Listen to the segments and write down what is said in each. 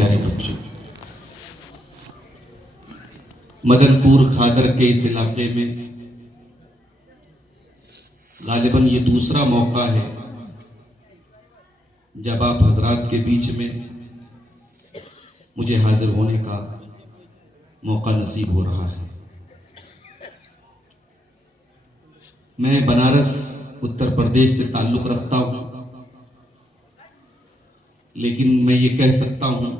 پیارے بچوں، مدن پور کھادر کے اس علاقے میں غالباً یہ دوسرا موقع ہے جب آپ حضرات کے بیچ میں مجھے حاضر ہونے کا موقع نصیب ہو رہا ہے۔ میں بنارس اتر پردیش سے تعلق رکھتا ہوں، لیکن میں یہ کہہ سکتا ہوں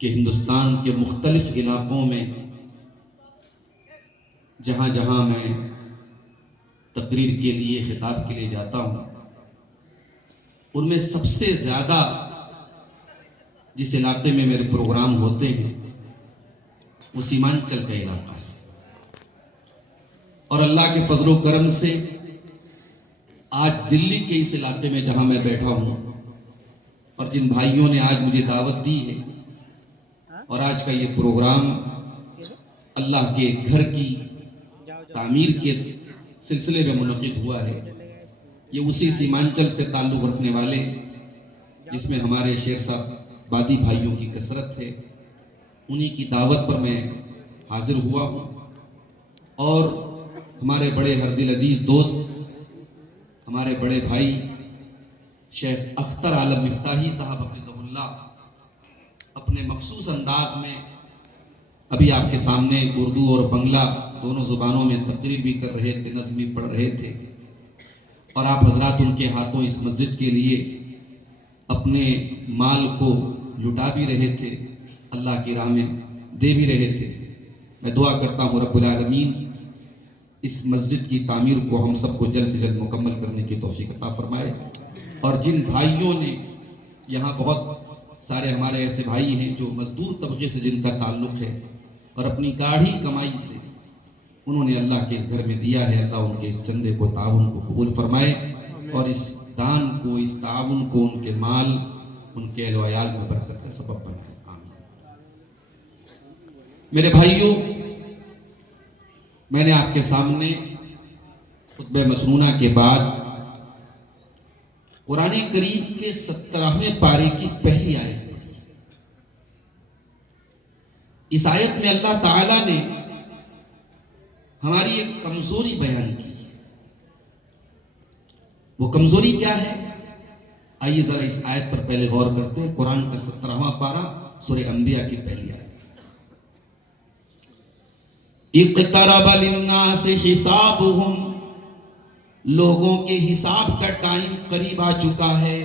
کہ ہندوستان کے مختلف علاقوں میں جہاں جہاں میں تقریر کے لیے خطاب کے لیے جاتا ہوں، ان میں سب سے زیادہ جس علاقے میں میرے پروگرام ہوتے ہیں وہ سیمانچل کا علاقہ ہے، اور اللہ کے فضل و کرم سے آج دلی کے اس علاقے میں جہاں میں بیٹھا ہوں، اور جن بھائیوں نے آج مجھے دعوت دی ہے اور آج کا یہ پروگرام اللہ کے گھر کی تعمیر کے سلسلے میں منعقد ہوا ہے، یہ اسی سیمانچل سے تعلق رکھنے والے جس میں ہمارے شیر صاحب بادی بھائیوں کی کثرت ہے، انہی کی دعوت پر میں حاضر ہوا ہوں۔ اور ہمارے بڑے ہر دل عزیز دوست، ہمارے بڑے بھائی شیخ اختر عالم مفتاحی صاحب حفظہ اللہ اپنے مخصوص انداز میں ابھی آپ کے سامنے اردو اور بنگلہ دونوں زبانوں میں تقریر بھی کر رہے تھے، نظم بھی پڑھ رہے تھے، اور آپ حضرات ان کے ہاتھوں اس مسجد کے لیے اپنے مال کو لٹا بھی رہے تھے، اللہ کی راہ میں دے بھی رہے تھے۔ میں دعا کرتا ہوں رب العالمین اس مسجد کی تعمیر کو ہم سب کو جلد سے جلد مکمل کرنے کی توفیق عطا فرمائے۔ اور جن بھائیوں نے یہاں بہت سارے ہمارے ایسے بھائی ہیں جو مزدور طبقے سے جن کا تعلق ہے اور اپنی گاڑھی کمائی سے انہوں نے اللہ کے اس گھر میں دیا ہے، اللہ ان کے اس چندے کو تعاون کو قبول فرمائے اور اس دان کو، اس تعاون کو، ان کے مال، ان کے اہل و عیال میں برکت کا سبب بنائے، آمین۔ میرے بھائیوں، میں نے آپ کے سامنے خطبہ مسنونہ کے بعد قرآن کریم کے 17ویں پارے کی پہلی آیت پڑھی۔ اس آیت میں اللہ تعالیٰ نے ہماری ایک کمزوری بیان کی ہے۔ وہ کمزوری کیا ہے؟ آئیے ذرا اس آیت پر پہلے غور کرتے ہیں۔ قرآن کا 17واں پارہ سورہ انبیاء کی پہلی آیت۔ اقترب للناس حسابهم، لوگوں کے حساب کا ٹائم قریب آ چکا ہے۔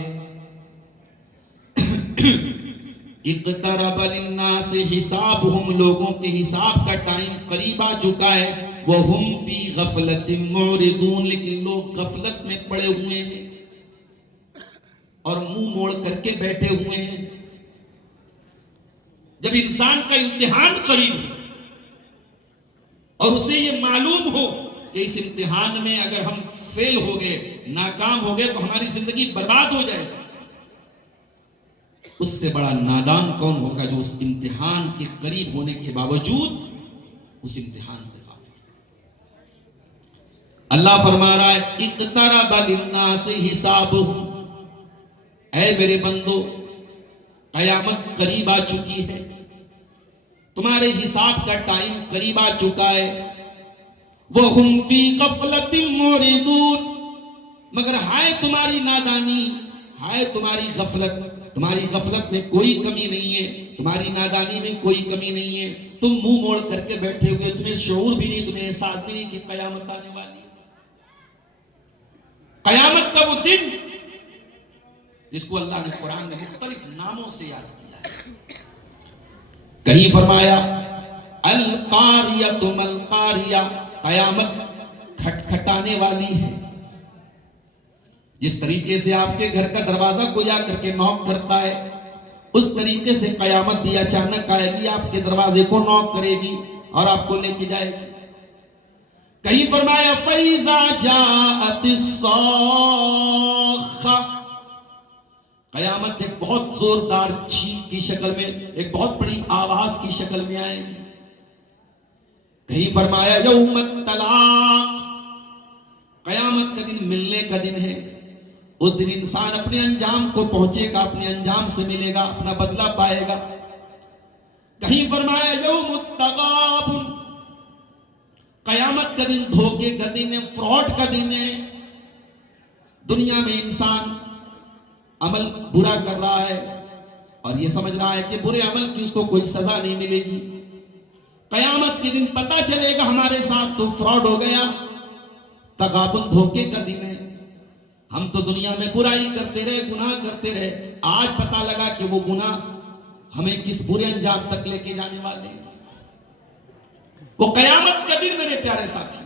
اقترب للناس حسابهم، لوگوں کے حساب کا ٹائم قریب آ چکا ہے۔ وَهُمْ فِي غَفْلَةٍ مُعْرِضُونَ، لیکن لوگ غفلت میں پڑے ہوئے ہیں اور منہ موڑ کر کے بیٹھے ہوئے ہیں۔ جب انسان کا امتحان قریب ہو اور اسے یہ معلوم ہو کہ اس امتحان میں اگر ہم فیل ہو گئے، ناکام ہو گئے تو ہماری زندگی برباد ہو جائے، اس سے بڑا نادان کون ہوگا جو اس امتحان کے قریب ہونے کے باوجود اس امتحان سے غافل۔ اللہ فرما رہا ہے اقترب للناس حسابهم، اے میرے بندو قیامت قریب آ چکی ہے، تمہارے حساب کا ٹائم قریب آ چکا ہے۔ وَهُمْ فِي غَفْلَةٍ مُعْرِضُونَ، مگر ہائے تمہاری نادانی، ہائے تمہاری غفلت، تمہاری غفلت میں کوئی کمی نہیں ہے، تمہاری نادانی میں کوئی کمی نہیں ہے، تم منہ موڑ کر کے بیٹھے ہوئے، تمہیں شعور بھی نہیں، تمہیں احساس بھی نہیں کہ قیامت آنے والی ہے۔ قیامت کا وہ دن جس کو اللہ نے قرآن میں مختلف ناموں سے یاد کیا ہے۔ کہیں فرمایا القاریۃ ما القاریہ، قیامت کھٹکھٹانے والی ہے۔ جس طریقے سے آپ کے گھر کا دروازہ کوئی آ کر کے نوک کرتا ہے، اس طریقے سے قیامت بھی اچانک آئے گی، آپ کے دروازے کو نوک کرے گی اور آپ کو لے کے جائے گی۔ کہیں فرمایا فَإِذَا جَاءَتِ الصَّاخَّةُ، قیامت ایک بہت زوردار چیخ کی شکل میں، ایک بہت بڑی آواز کی شکل میں آئے گی۔ کہیں فرمایا یوم الطلاق، قیامت کا دن ملنے کا دن ہے۔ اس دن انسان اپنے انجام کو پہنچے گا، اپنے انجام سے ملے گا، اپنا بدلہ پائے گا۔ کہیں فرمایا یوم التغابن، قیامت کا دن دھوکے کا دن ہے، فراڈ کا دن ہے۔ دنیا میں انسان عمل برا کر رہا ہے اور یہ سمجھ رہا ہے کہ برے عمل کی اس کو کوئی سزا نہیں ملے گی، قیامت کے دن پتہ چلے گا ہمارے ساتھ تو فراڈ ہو گیا۔ تغابن دھوکے کا دن ہے۔ ہم تو دنیا میں برائی کرتے رہے، گناہ کرتے رہے، آج پتہ لگا کہ وہ گناہ ہمیں کس برے انجام تک لے کے جانے والے ہیں۔ وہ قیامت کا دن میرے پیارے ساتھی،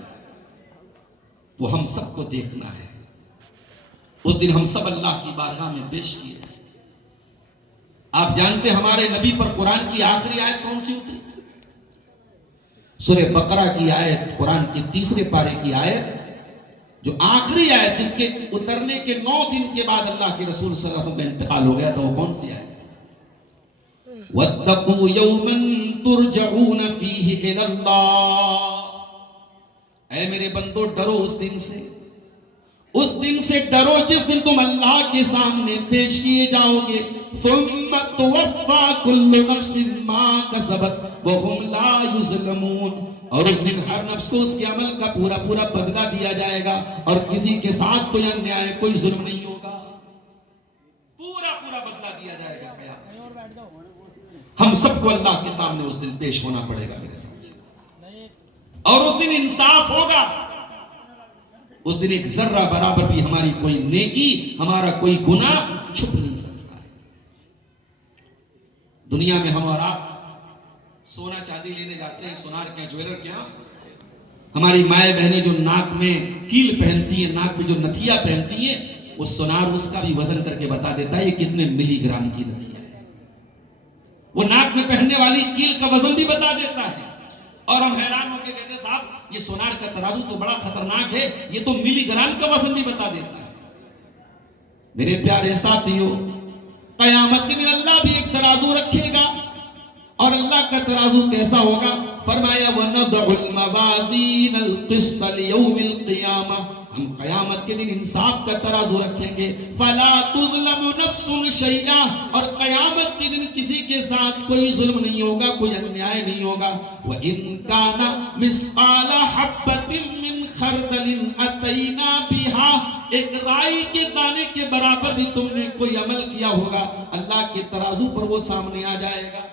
وہ ہم سب کو دیکھنا ہے۔ اس دن ہم سب اللہ کی بارگاہ میں پیش کیے۔ آپ جانتے ہمارے نبی پر قرآن کی آخری آیت کون سی اتری؟ سورہ بقرہ کی آیت، قرآن کے 3 پارے کی آیت، جو آخری آیت جس کے اترنے کے 9 دن کے بعد اللہ کے رسول صلی اللہ علیہ وسلم کا انتقال ہو گیا تھا، وہ کون سی آیت؟ وَاتَّقُوا يَوْمًا تُرْجَعُونَ فِيهِ إِلَى اللَّهِ، اے میرے بندو ڈرو اس دن سے، اس دن سے ڈرو جس دن تم اللہ کے سامنے پیش کیے جاؤ گے۔ ثُمَّ تُوَفَّى كُلُّ نَفْسٍ مَا كَسَبَتْ وَهُمْ لَا يُظْلَمُونَ، اور اس دن ہر نفس کو اس کے عمل کا پورا پورا بدلہ دیا جائے گا اور کسی کے ساتھ کوئی انیائے، کوئی ظلم نہیں ہوگا، پورا پورا بدلہ دیا جائے گا۔ ہم سب کو اللہ کے سامنے اس دن پیش ہونا پڑے گا میرے ساتھ، اور اس دن انصاف ہوگا۔ اس دن ایک ذرہ برابر بھی ہماری کوئی نیکی، ہمارا کوئی گناہ چھپ نہیں سکتا ہے۔ دنیا میں ہم اور آپ سونا چاندی لینے جاتے ہیں سونار کے جویلر کے ہاں، ہماری مائیں بہنیں جو ناک میں کیل پہنتی ہیں، ناک میں جو نتھیا پہنتی ہیں، وہ سونار اس کا بھی وزن کر کے بتا دیتا ہے یہ کتنے ملی گرام کی نتھیا ہے۔ وہ ناک میں پہننے والی کیل کا وزن بھی بتا دیتا ہے، اور ہم حیران ہو کے کہتے ہیں صاحب یہ سونار کا ترازو تو بڑا خطرناک ہے، یہ تو ملی گرام کا وزن بھی بتا دیتا ہے۔ میرے پیارے ساتھیو، قیامت کے دن اللہ بھی ایک ترازو رکھے گا، اور اللہ کا ترازو کیسا ہوگا؟ فرمایا وَنَضَعُ الْمَوَازِينَ الْقِسْطَ لِيَوْمِ الْقِيَامَةِ، ہم قیامت کے دن انصاف کا ترازو رکھیں گے۔ فَلَا تُظْلَمُ نَفْسٌ شَيْئًا، اور قیامت کے دن کسی کے ساتھ کوئی ظلم نہیں ہوگا، کوئی انیائے نہیں ہوگا۔ وَإِن كَانَ مِثْقَالَ حَبَّةٍ مِّنْ خَرْدَلٍ أَتَيْنَا بِهَا، ایک رائی کے دانے کے برابر بھی تم نے کوئی عمل کیا ہوگا، اللہ کے ترازو پر وہ سامنے آ جائے گا۔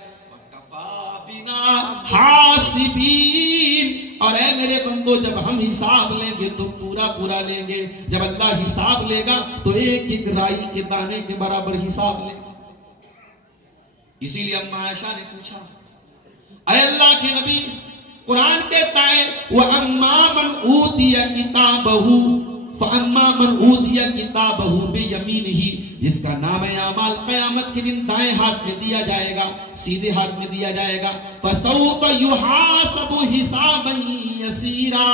حاسبین، اور اے میرے بندو جب ہم حساب لیں گے تو پورا پورا لیں گے۔ جب اللہ حساب لے گا تو ایک ایک رائی کے دانے کے برابر حساب لے گا۔ اسی لیے اما عائشہ نے پوچھا، اے اللہ کے نبی، قرآن کہتا ہے وَأَمَّا مَنْ أُوتِيَ كِتَابَهُ فَأَمَّا مَنْ أُوتِيَ كِتَابَهُ بِيَمِينِهِ، جس کا نام اعمال قیامت کے دن دائیں ہاتھ میں دیا جائے گا، سیدھے ہاتھ میں دیا جائے گا۔ فَسَوْفَ يُحَاسَبُ حِسَابًا يَسِيرًا،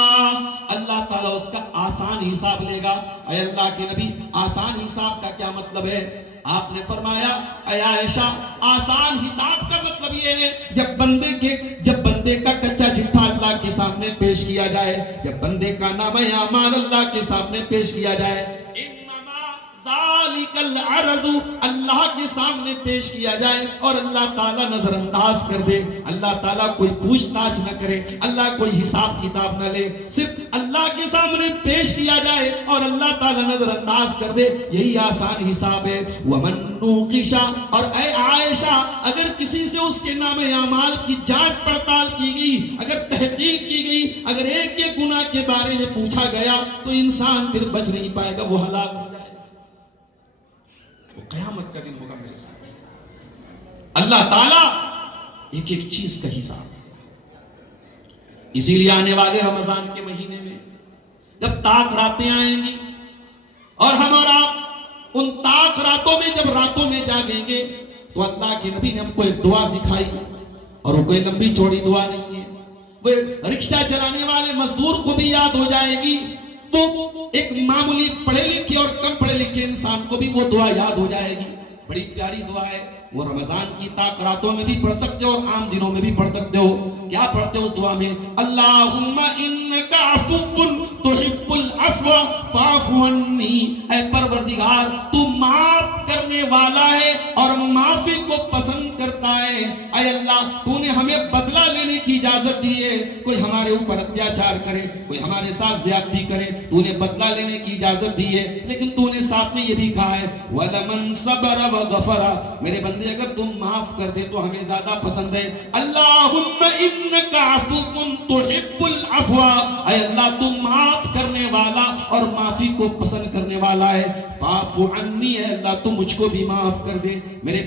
اللہ تعالیٰ اس کا آسان حساب لے گا۔ اے اللہ کے نبی، آسان حساب کا کیا مطلب ہے؟ آپ نے فرمایا اے عائشہ، آسان حساب کا مطلب یہ ہے جب بندے کا کچا چٹھا اللہ کے سامنے پیش کیا جائے، جب بندے کا نام اعمال اللہ کے سامنے پیش کیا جائے، ذالک العرض، اللہ کے سامنے پیش کیا جائے اور اللہ تعالیٰ نظر انداز کر دے، اللہ تعالیٰ کوئی پوچھ تاچھ نہ کرے، اللہ کوئی حساب کتاب نہ لے، صرف اللہ کے سامنے پیش کیا جائے اور اللہ تعالیٰ نظر انداز کر دے، یہی آسان حساب ہے۔ ومن نوقش، اور اے عائشہ، اگر کسی سے اس کے نام اعمال کی جانچ پڑتال کی گئی، اگر تحقیق کی گئی، اگر ایک ایک گناہ کے بارے میں پوچھا گیا تو انسان پھر بچ نہیں پائے گا، وہ ہلاک ہو جائے۔ وہ قیامت کا دن ہوگا میرے ساتھ، اللہ تعالیٰ ایک ایک چیز کا حساب۔ اسی لیے آنے والے رمضان کے مہینے میں جب طاق راتیں آئیں گی اور ہم اور آپ ان طاق راتوں میں جب راتوں میں جاگیں گے تو اللہ کے نبی نے ہم کو ایک دعا سکھائی، اور وہ کوئی لمبی چوڑی دعا نہیں ہے، وہ رکشہ چلانے والے مزدور کو بھی یاد ہو جائے گی، تو ایک معمولی پڑھے لکھے اور کم پڑھے لکھے انسان کو بھی وہ دعا یاد ہو جائے گی۔ بڑی پیاری دعا ہے، وہ رمضان کی طاق راتوں میں بھی پڑھ سکتے ہو اور عام دنوں میں بھی پڑھ سکتے ہو۔ کیا پڑھتے ہو اس دعا میں؟ اللہم انکا عفو تحب العفو فاعف عنی، اے پروردگار تو معاف کرنے والا ہے اور معافی کو پسند کرتا ہے۔ اے اللہ تو نے ہمیں بدلہ لینے کی اجازت دی ہے، کوئی ہمارے اوپر اتیاچار کرے، کوئی ہمارے ساتھ زیادتی کرے، تو نے بدلہ لینے کی اجازت دی ہے، لیکن تو نے ساتھ میں یہ بھی کہا ہے وَلَمَنْ صَبَرَ وَغَفَرَ، میرے بندے اگر تم معاف کر دے تو ہمیں زیادہ پسند ہے۔ اللہم انکا عفو تحب العفو، اے اللہ تم معاف کرنے والا اور معافی کو پسند کرنے والا ہے۔ فاعف عنی، اے اللہ تم مجھ کو بھی معاف کر دے۔ میرے